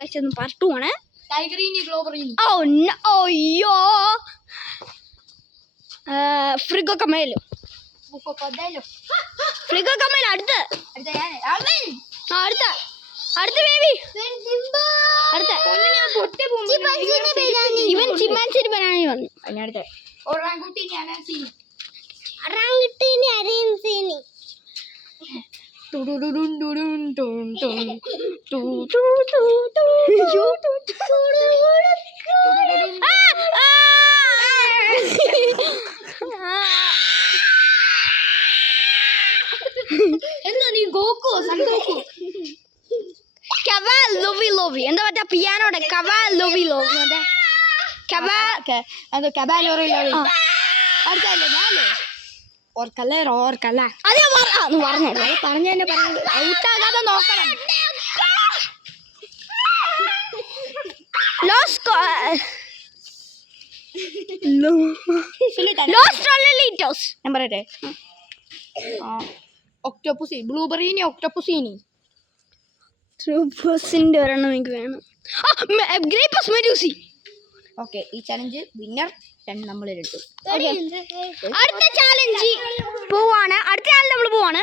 Part 2 ആണ്. ടൈഗറീനി ഗ്ലോബറീനി. അയ്യോ ഫ്രിഗോ കമേലോ. ഫ്രിഗോ കമേലോ അടുത്ത ബേബി. അടുത്ത ഇവൻ ചിമ്പാൻസിന്റെ പേരാണ് പറഞ്ഞു. അതിനടുത്ത് ഒറാങ്കുട്ടീനി അനാൻസീനി. എന്താ നീ ഗോക്കു സൺഗോക്കു? ലോവി എന്താ മറ്റേ പിയാനോടെ ലോവി പറഞ്ഞ ഔട്ടാകാതെ നോക്കണം. ഞാൻ പറയട്ടെ. ഒക്ടോപ്പുസി ബ്ലൂബെറീനി ഒക്ടോപ്പുസീനി. ട്രൂപ്പസിന്റെ ഒരെണ്ണം എനിക്ക് വേണം. ഗ്രേപ്പസ് മെഡൂസി. ഓക്കെ, ഈ ചലഞ്ച് വിന്നർ നമ്മൾ എടുത്തു. അടുത്ത ചാലഞ്ച് പോവാണ്. അടുത്ത ആൾ നമ്മൾ പോവാണ്.